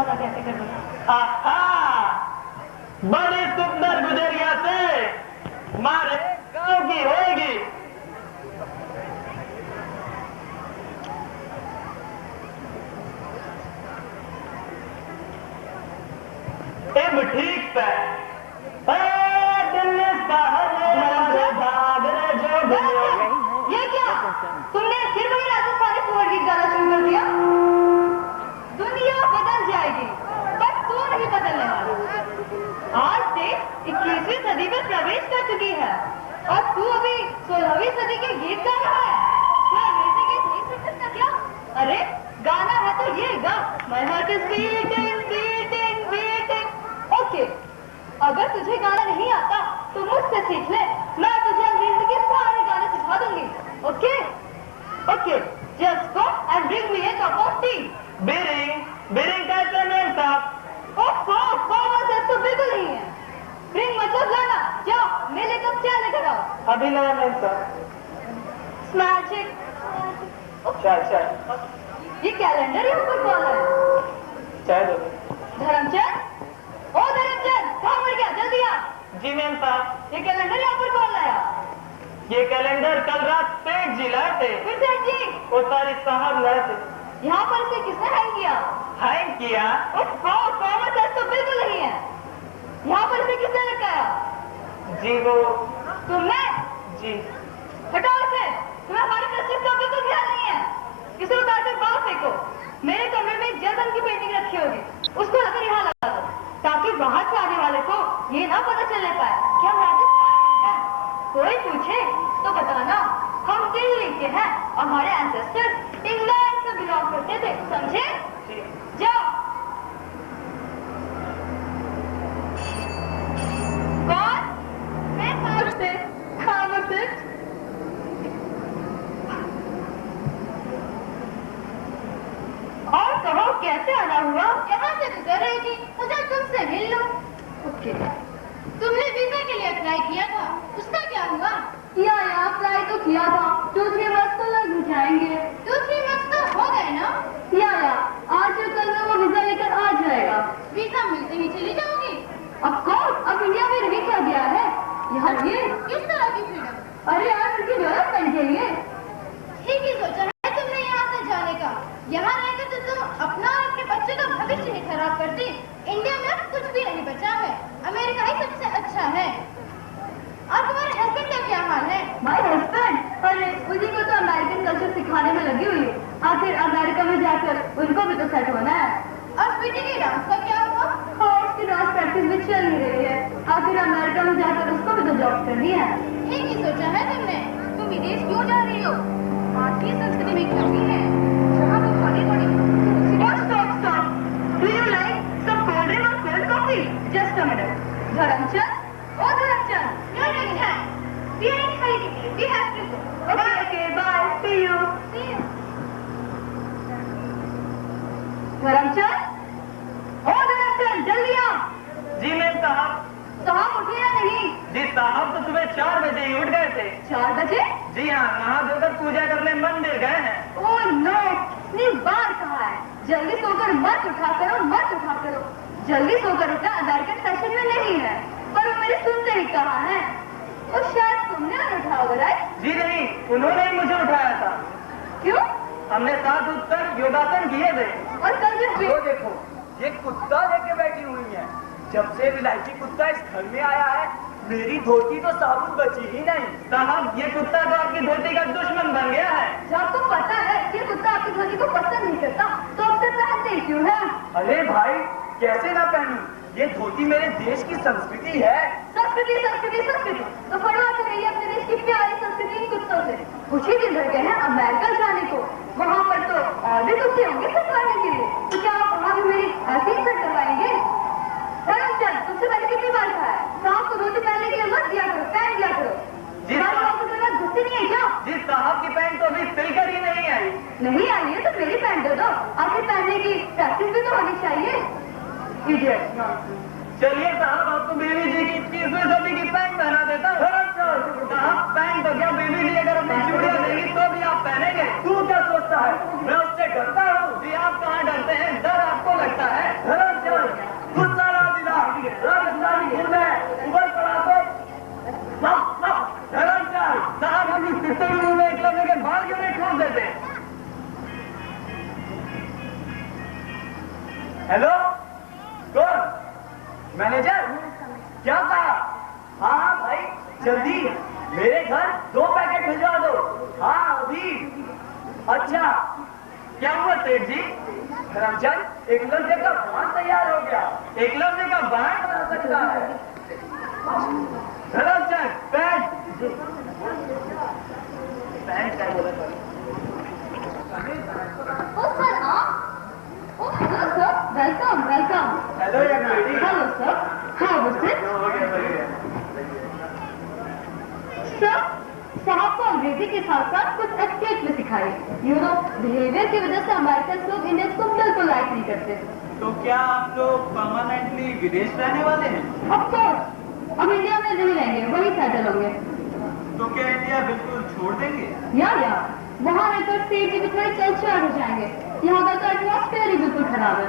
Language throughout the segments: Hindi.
अंदाजा कैसे कर दूंगा? बड़ी सुंदर गुजरिया से मारे गांव की होगी। अब ठीक पे ये क्या? तुमने फिर वही राजस्थानी सुअर गीत गाना शुरू कर दिया? दुनिया बदल जाएगी पर तू नहीं बदलने वाला। आज से 21वीं सदी में प्रवेश कर चुकी है और तू अभी 16वीं सदी के गीत गा रहा है। क्या अंग्रेजी गीत नहीं सुन सकता क्या? अरे गाना है तो ये गा, My heart is beating, beating, beating। Okay, अगर तुझे गाना नहीं आता तो मुझसे सीख ले, मैं तुझे अंग्रेजी के सारे गाने सिखा दूंगी। Okay okay, just go and bring me a cup of tea. Bring कैसे मेम साहब? ओफो, कॉमन सेंस तो बिल्कुल नहीं है। ब्रिंग मतलब लाना, जाओ मेरे कप चाय लेकर आओ। अभी लाया मेम साहब। मैजिक चाय ये कैलेंडर या ऊपर कौन है? चाय दो। धर्मचंद, ओ धर्मचंद, कहाँ मर गया? जल्दी आ। जी मेम साहब। ये कैलेंडर यहाँ पर कौन लाया? ये कैलेंडर कल रात सेठ जी लाए थे। फिर सेठ जी? वो सारी साहब लाए थे। यहाँ पर इसे किसने हैंग किया? हैंग किया? कॉमन सेंस तो बिल्कुल नहीं है। यहाँ पर इसे किसने लटकाया? जी वो तुमने? जी। हटाओ इसे, तुम्हें हमारे प्रेस्टीज का बिल्कुल ख्याल नहीं है। इसे उतार कर बाहर फेंको। मेरे कमरे में एक जर्मन की पेंटिंग रखी होगी, उसको लाकर यहाँ लगा दो ताकि बाहर से आने वाले को ये ना पता चलने पाए कि हम राजस्थान हैं। कोई पूछे तो बताना हम दिल्ली के हैं, हमारे एंसेस्टर्स इंग्लैंड से बिलोंग करते थे, समझे? जाओ। कौन? मैं नमस्ते। नमस्ते। और कहो कैसे आना हुआ? यहाँ से गुजर रही थी, सोचा तुमसे मिल लो। ओके। तुमने वीजा के लिए अप्लाई किया था, उसका क्या हुआ? या अप्लाई तो किया था, 2-3 मंथ तो लग जाएंगे। 2-3 मंथ तो हो गए ना? या आज या कल में वो वीजा लेकर आ जाएगा। वीजा मिलते ही चली जाओगी? ऑफ कोर्स, अब इंडिया में रह क्या गया है? यहाँ ये किस तरह की फ्रीडम? अरे यार, उनकी डेवलपमेंट के लिए। ठीक ही सोचा है तुमने यहाँ से जाने का। यहाँ रहकर तो तुम अपना और अपने बच्चे का भविष्य ही खराब करती। इंडिया में अब कुछ भी नहीं बचा है, अमेरिका ही सबसे अच्छा है। और तुम्हारे हस्बैंड का क्या हाल है? My husband? अरे उसी को तो अमेरिकन कल्चर सिखाने में लगी हुई है। आखिर अमेरिका में जाकर उनको भी तो सेट होना है। और स्वीटी के डांस का क्या हुआ? उसकी डांस प्रैक्टिस भी चल नहीं रही है। आखिर अमेरिका में जाकर उसको भी तो जॉब करनी है। ठीक ही सोचा है तुमने। तुम विदेश क्यों जा रही हो? भारतीय संस्कृति में कमी है, जहाँ तुम बड़ी-बड़ी Stop. Do you like some cold drink or cold coffee? Just a minute. Dharamchand? Oh, Dharamchand. No, we are in hurry. We have to go. Okay, bye. See you. Dharmchand? ओ धर्मचंद, जल्दी आ। जी मेम साहब। साहब उठे या नहीं? जी साहब तो सुबह 4 बजे ही उठ गए थे। 4 बजे? जी हाँ, नहा धोकर पूजा करने मंदिर गए हैं। ओह नो, इतनी बार कहा है जल्दी सोकर मत उठा करो। जल्दी सोकर उठना अमेरिकन फैशन में नहीं है, पर वो मेरे सुनते ही कहा है। और शायद तुमने उठा होगा, राइट? जी नहीं, उन्होंने ही मुझे उठाया था। क्यों? हमने साथ उठकर योगासन किए थे। और कल जो देखो, ये कुत्ता लेके बैठी हुई है। जब से विलायती कुत्ता इस घर में आया है, मेरी धोती तो साबुत बची ही नहीं। साहब, ये कुत्ता तो आपकी धोती का दुश्मन बन गया है। जब आपको पता है कि कुत्ता आपकी धोती को पसंद नहीं करता, तो आप उसे पहनते ही क्यों है? अरे भाई, कैसे ना पहनूं? ये धोती मेरे देश की संस्कृति है। संस्कृति तो फड़वा कर रही है अपने देश की प्यारी संस्कृति इन कुत्तों से। कुछ ही दिन रह गए हैं अमेरिका जाने को, वहाँ पर तो और भी कुत्ते होंगे सतवाने के लिए। तो क्या आप वहाँ भी मेरी ऐसी सेट करवाएंगे? धर्मचंद, तुमसे मैंने कितनी बार कहा है, साहब को धोती पहनने के लिए मत दिया करो, पहन दिया करो। जी गुस्से नहीं है क्या? जी साहब की पैंट तो अभी सिलकर ही नहीं आई। नहीं आई है तो मेरी पैंट दे दो, आखिर पहनने की प्रैक्टिस भी तो होनी चाहिए। चलिए साहब, आपको बीवी जी की 21वीं सदी की पैंट पहना देता हूँ। साहब, पैंट तो क्या, बीवी जी अगर अपनी चूड़ियां देगी तो भी आप पहनेंगे? तू क्या सोचता है, मैं उससे डरता हूँ? जी आप कहाँ डरते हैं, डर आपको लगता है। हेलो, कौन? मैनेजर? क्या कहा? हाँ हाँ भाई, जल्दी मेरे घर 2 पैकेट भिजवा दो। हाँ अभी। अच्छा, क्या हुआ सेठ जी? धर्मचंद, एकलव्य का बाण तैयार हो गया। एकलव्य का बाण बना सकता है। धर्मचंद, पैंट क्या बोला था? ओ सर आप? Oh hello sir, welcome welcome. Hello young lady। Hello sir, how was it? हो गया। सर, साहब को अंग्रेजी के साथ साथ कुछ एस्केप भी सिखाइए। यू नो, बिहेवियर की वजह से अमेरिकन लोग इंडियंस को बिल्कुल लाइक नहीं करते। तो क्या आप लोग परमानेंटली विदेश रहने वाले हैं? ऑफ कोर्स, अब इंडिया में नहीं रहेंगे, वहीं सेटल होंगे। तो क्या इंडिया बिल्कुल छोड़ देंगे? या वहाँ रहकर सेठ जी भी थोड़े चलचल हो जाएंगे। यहाँ का तो एटमॉस्फेयर ही बिल्कुल खराब है।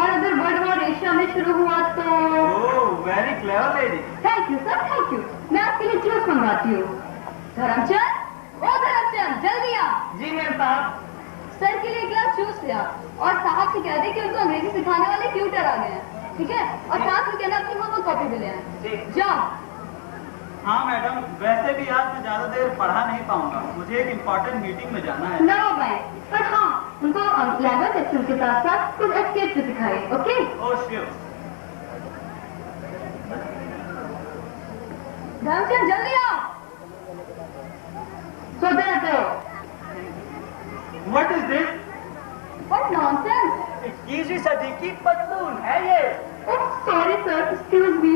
और अगर वर्ल्ड वॉर एशिया में शुरू हुआ तो oh, very clever lady. Thank you sir, thank you. मैं आपके लिए जूस मंगवाती हूँ। धर्मचंद, ओ धर्मचंद, जल्दी आ। जी मेम साहब। सर के लिए गिलास जूस ले आ। और साहब से कह दे कि उनको अंग्रेजी सिखाने वाले ट्यूटर आ गए हैं, ठीक है? और साथ में कहना अपनी होमवर्क कॉपी भी ले आए। जाओ। हाँ मैडम, वैसे भी आज मैं ज्यादा देर पढ़ा नहीं पाऊंगा, मुझे एक इम्पोर्टेंट मीटिंग में जाना है। नो भाई, पर हाँ, उनको लैंग्वेज एक्सेल के साथ साथ कुछ एस्केप भी सिखाए, ओके? Oh sure. धर्मचंद, जल्दी आओ। सोते रहते हो। What is this? What nonsense? 21वीं सदी की पतलून है ये। Oh, sorry sir, excuse me.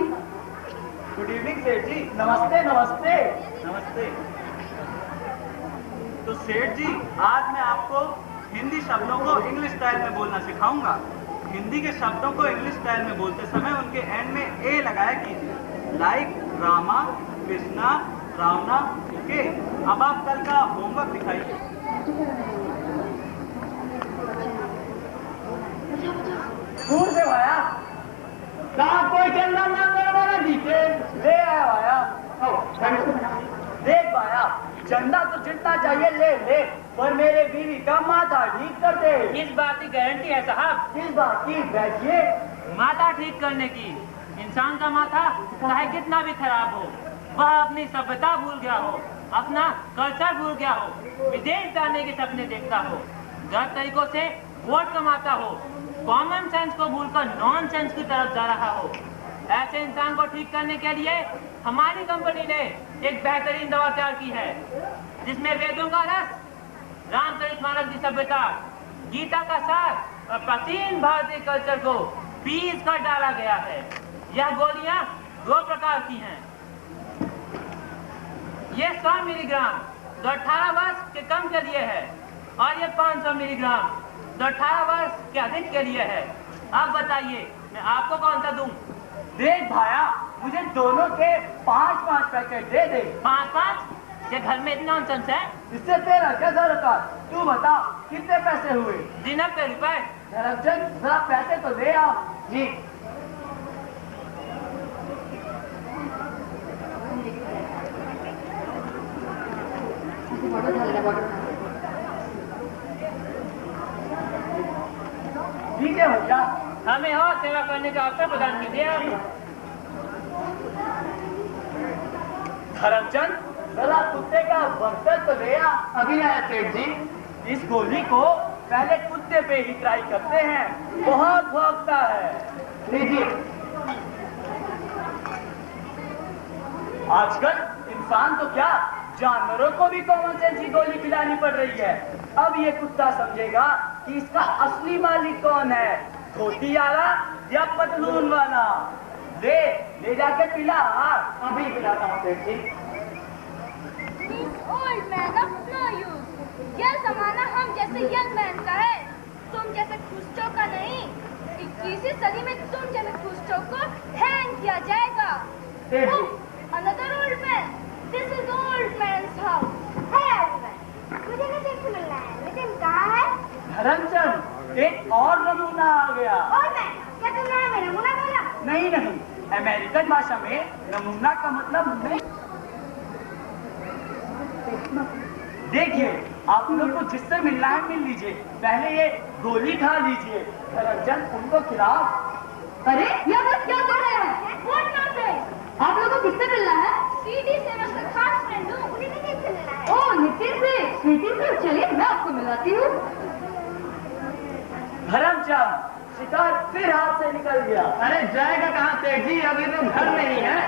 Good evening सेठ जी। नमस्ते नमस्ते। नमस्ते। तो सेठ जी, आज मैं आपको हिंदी शब्दों को इंग्लिश स्टाइल में बोलना सिखाऊंगा। हिंदी के शब्दों को इंग्लिश स्टाइल में बोलते समय उनके एंड में ए लगाया कीजिए, लाइक रामा, कृष्णा, रावणा। ओके, अब आप कल का होमवर्क दिखाइए। दूर से भाया, कहाँ कोई चंदा मांगने वाला दिखे? ले आया भाया। देख भाया, चंदा तो जितना चाहिए ले ले, पर मेरे बीवी का माथा ठीक कर दे। इस बात की गारंटी है साहब। किस बात की? बैठिए। माथा ठीक करने की। इंसान का माथा चाहे कितना भी खराब हो, वह अपनी सभ्यता भूल गया हो, अपना कल्चर भूल गया हो, विदेश जाने के सपने देखता हो, गलत तरीकों से वोट कमाता हो, कॉमन सेंस को भूलकर नॉन सेंस की तरफ जा रहा हो, ऐसे इंसान को ठीक करने के लिए हमारी कंपनी ने एक बेहतरीन दवा तैयार की है, जिसमें वेदों का रस, रामचरित मानस की सभ्यता, गीता का सार और प्राचीन भारतीय कल्चर को पीस कर डाला गया है। यह गोलियां 2 प्रकार की हैं। ये 100 मिलीग्राम जो 18 वर्ष के कम के लिए है, और ये 500 मिलीग्राम जो 18 वर्ष के अधिक के लिए है। अब बताइए, मैं आपको कौन सा दूं? देख भाया, मुझे दोनों के 5-5 पैकेट दे दे। 5-5? ये घर में इतना नॉनसेंस है? इससे तेरा क्या जरूरत? तू बता, कितने पैसे हुए? 90 रुपए। धर्मचंद, जरा पैसे तो दे आओ। जी। ठीक है भैया। हमें और सेवा करने का अवसर प्रदान कीजिए। धर्मचंद, जरा कुत्ते का बर्तन तो ले आ। अभी आया सेठ जी। इस गोली को पहले कुत्ते पे ही ट्राई करते हैं, बहुत भौंकता है। लीजिए। आजकल इंसान तो क्या, जानवरों को भी कॉमन सेंस की गोली खिलानी पड़ रही है। अब ये कुत्ता समझेगा कि इसका असली मालिक कौन है, धोती वाला या पतलून वाला। ले जाके पिला। अभी पिलाता हूँ Seth ji. Old man of no use. यह जमाना हम जैसे यंग मैन का है, तुम जैसे खुश्चो का नहीं। 21वीं सदी में तुम जैसे खुश्चो को हैंग किया जाएगा। Another old man, this is old man's house. मुझे कैसे मिलना है? लेकिन कहाँ है? धर्मचंद, एक और नमूना आ गया। ओल्ड मैन, क्या तुमने हमें नमूना बोला? नहीं, अमेरिकन भाषा में नमूना का मतलब नहीं। देखिए, आप लोग को जिससे मिलना है मिल लीजिए। पहले ये गोली खा लीजिए। धर्मचंद उनको खिलाओ। अरे ये बस क्या कर रहे हैं? What nonsense? आप लोगों को किससे मिलना है? सीडी से मैं उसका खास फ्रेंड हूँ, उन्हीं ने किससे मिलना है? ओ नितिन से, स्वीटी से, चलिए मैं आपको मिलाती हूँ। धर्मचंद, शिकार फिर हाथ से निकल गया। अरे जाएगा कहाँ सेठ जी, अभी तो घर में ही है।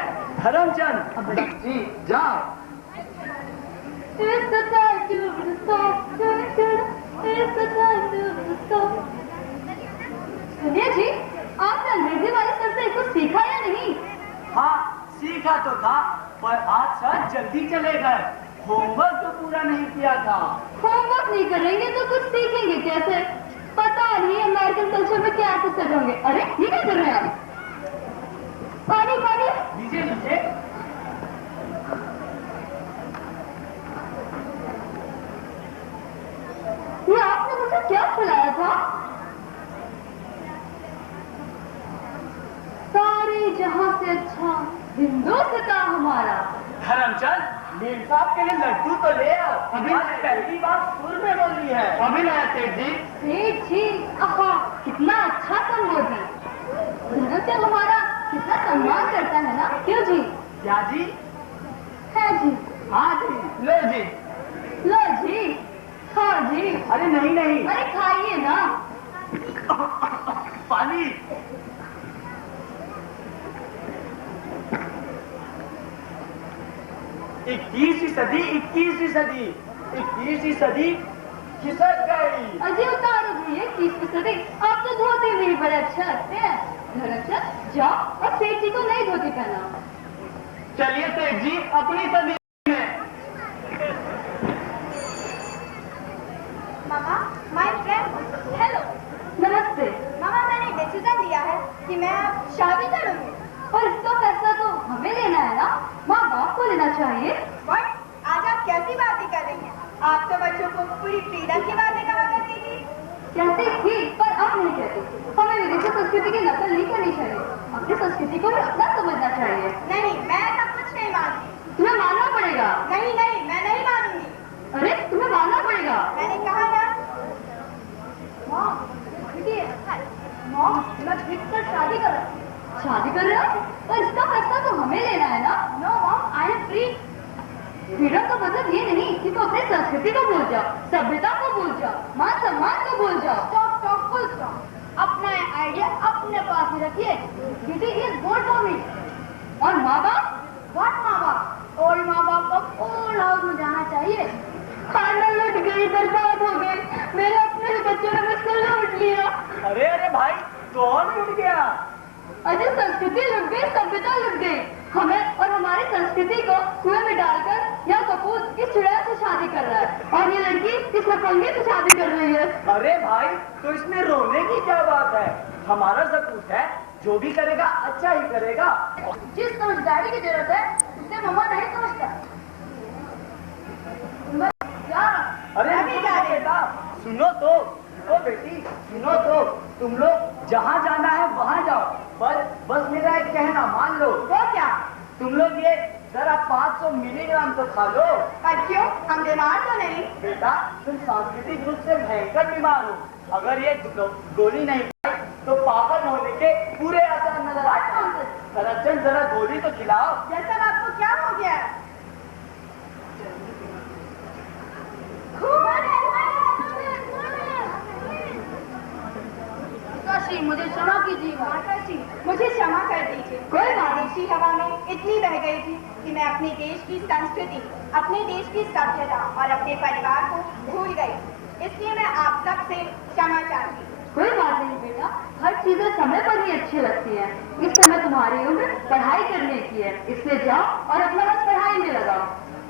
धर्मचंद जी जाओ। It's the time to stop. It's the time to stop. सुनिए जी, आपने अंग्रेजी वाले सर से कुछ सीखा या नहीं? हाँ सीखा तो था, पर आज सर जल्दी चले गए। होमवर्क तो पूरा नहीं किया था। होमवर्क नहीं करेंगे तो कुछ सीखेंगे कैसे? पता नहीं अमेरिकन कल्चर में क्या एपिसोड होंगे। अरे ये क्या कर रहे हैं आप? पानी पानी। लीजिए लीजिए। ये आपने मुझे क्या खिलाया था? सारे जहां से अच्छा हिंदुस्तान हमारा। धर्मचंद मीर साहब के लिए लड्डू तो ले आओ। अभी पहली बार सुर में बोली है। अभी लाया सेठ जी। सेठ जी, आहा कितना अच्छा संबोधन। धर्मचंद हमारा कितना सम्मान करता है ना, क्यों जी? क्या जी? है जी। हाँ जी। लो जी। लो जी, हाँ जी। अरे नहीं नहीं, अरे खाइए ना। पानी। इक्कीसवीं सदी, 21वीं सदी, 21वीं सदी खिसक गई। अजय उतारो भैया 21वीं सदी। आप तो धोती नहीं बड़े अच्छे लगते हैं। धर्मचंद जाओ और सेठ जी को नई धोती पहनाओ। चलिए सेठ जी, अपनी सदी में। मामा, my friend, hello. नमस्ते। मामा मैंने डिसीजन लिया है कि मैं अब शादी करूंगी। और इसका फैसला तो हमें लेना है ना, माँ बाप को लेना चाहिए। What? आज आप कैसी बातें कर रही हैं? आप तो बच्चों को पूरी फ्रीडम की बातें कहा करती थी। कहती थी पर अब नहीं कहती। हमें विदेशी संस्कृति की नकल नहीं करनी चाहिए, अपनी संस्कृति को भी अपना समझना चाहिए। नहीं, मैं सब कुछ नहीं मानती। तुम्हें मानना पड़ेगा। नहीं नहीं, मैं नहीं मानूंगी। अरे तुम्हें मानना पड़ेगा। मैंने कहा ना। माँ, देखिए, माँ, मैं फिर से शादी कर रहा हूँ। शादी कर रहे हो? पर इसका फैसला तो हमें लेना है ना। No mom, I am free. Freedom का मतलब ये नहीं कि तुम अपनी संस्कृति को भूल जाओ, सभ्यता को भूल जाओ, मान सम्मान को भूल जाओ। Stop stop full stop. अपना आइडिया अपने पास ही रखिए। किसी इज गुड फॉर मी। और माँ बाप? व्हाट माँ बाप? ओल्ड माँ बाप को ओल्ड हाउस में जाना चाहिए। खाना लुट गई, बर्बाद हो गई, मेरे अपने बच्चों ने मुझको लूट लिया। अरे अरे भाई, कौन उठ गया? अजय संस्कृति लुट गई, सभ्यता लुट गई। हमें और हमारी संस्कृति को कुएं में डालकर या कपूर इस चुड़ैल से शादी कर रहा है, और ये लड़की इस लफंगे से शादी कर रही है। अरे भाई, तो इसमें रोने की क्या बात है? हमारा सबूत है, जो भी करेगा अच्छा ही करेगा। जिस समझदारी की जरूरत है उसे मम्मा नहीं समझता। अरे अभी क्या बेटा, सुनो तो, ओ बेटी सुनो तो, तुम लोग जहाँ जाना है वहाँ जाओ, पर बस मेरा एक कहना मान लो। वो क्या? तुम लोग ये जरा 500 मिलीग्राम तो खा लो। पर क्यों? हम बीमार तो नहीं। बेटा, तुम सांस्कृतिक रूप से भयंकर बीमार हो। अगर ये गोली नहीं खाई तो पागल होने के पूरे आसार नजर आते हैं। धर्मचंद जरा गोली तो खिलाओ। जैसा आपको क्या हो गया है? माताश्री, मुझे क्षमा कीजिए। माताश्री, मुझे क्षमा कर दीजिए। कोई बात नहीं। विदेशी हवा में इतनी बह गई थी कि मैं अपने देश की संस्कृति, अपने देश की सभ्यता और अपने परिवार को भूल गई। इसलिए मैं आप सबसे क्षमा चाहती हूँ। कोई बात नहीं बेटा, हर चीजें समय पर ही अच्छी लगती हैं। इस समय तुम्हारी उम्र पढ़ाई करने की है, इसलिए जाओ और अपना बस पढ़ाई में लगाओ।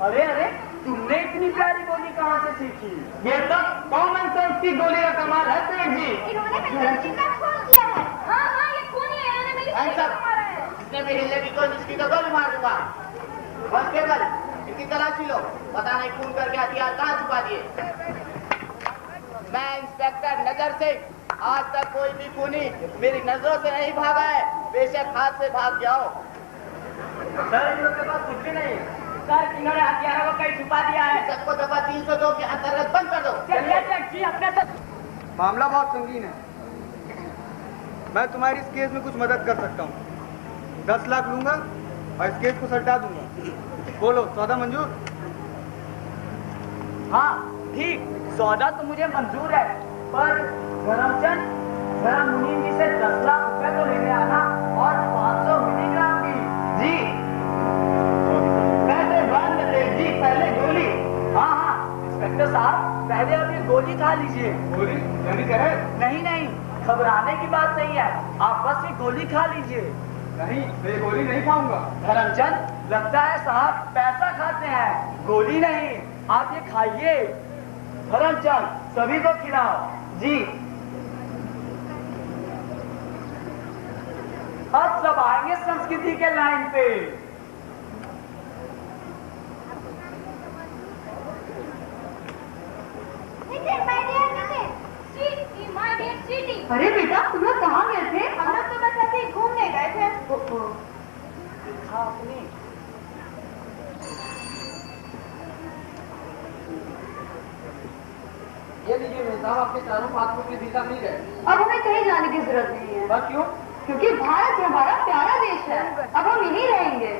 अरे अरे, तुमने इतनी प्यारी बोली कहाँ से सीखी? ये सब कॉमन सेंस की गोली का कमाल है सेठ जी। इन्होंने मेरी बच्ची का खून किया है। हाँ हाँ, ये खून ही है। इन्होंने मेरी बच्ची को मारा है। इसने भी हिलने की कोशिश की तो गोली मार दूंगा। कांस्टेबल, इनकी तलाशी लो, पता नहीं खून करके हथियार कहाँ छुपा दिए। मैं इंस्पेक्टर नजर सिंह, आज तक कोई भी खूनी मेरी नजरों से नहीं भागा है, बेशक हाथ से भाग जाओ। सर, इन लोग के पास कुछ भी नहीं। सर, इन्होंने हथियारों को कहीं छुपा दिया है। सबको दफा 302 के अंतर्गत बंद कर दो। चलिए सेठ जी, अपने मामला बहुत संगीन है। मैं तुम्हारी इस केस में कुछ मदद कर सकता हूँ। 10 लाख लूंगा और इस केस को सल्टा दूंगा। बोलो, सौदा मंजूर? हाँ ठीक, सौदा तो मुझे मंजूर है, पर धर्मचंद जरा मुनीम जी से 10 लाख रुपए तो लेने आना और 500 मिलीग्राम की। जी पहले बंद जी, पहले गोली। हाँ हाँ इंस्पेक्टर साहब, पहले अब ये गोली खा लीजिए। गोली यानी जहर? नहीं नहीं, घबराने की बात नहीं है, आप बस ये गोली खा लीजिए। नहीं, मैं ये गोली नहीं खाऊंगा। धर्मचंद, लगता है साहब पैसा खाते हैं, गोली नहीं। आप ये खाइए। धर्मचंद, सभी को खिलाओ। जी अब सब आएंगे संस्कृति के लाइन पे। अरे बेटा, तुम लोग कहाँ गए थे? हम लोग तो बस ऐसे ही घूमने गए थे। ये लीजिए मेरे साहब, आपके चारों पासपोर्ट के वीजा मिल गए। अब हमें कहीं जाने की जरूरत नहीं है। बस क्यों? क्योंकि भारत हमारा प्यारा देश है, अब हम यहीं रहेंगे।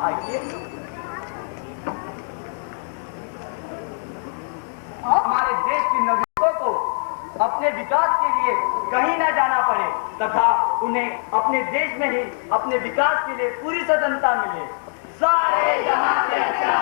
आइए, हमारे देश के नागरिकों को अपने विकास के लिए कहीं न जाना पड़े तथा उन्हें अपने देश में ही अपने विकास के लिए पूरी स्वतंत्रता मिले। सारे जहां से अच्छा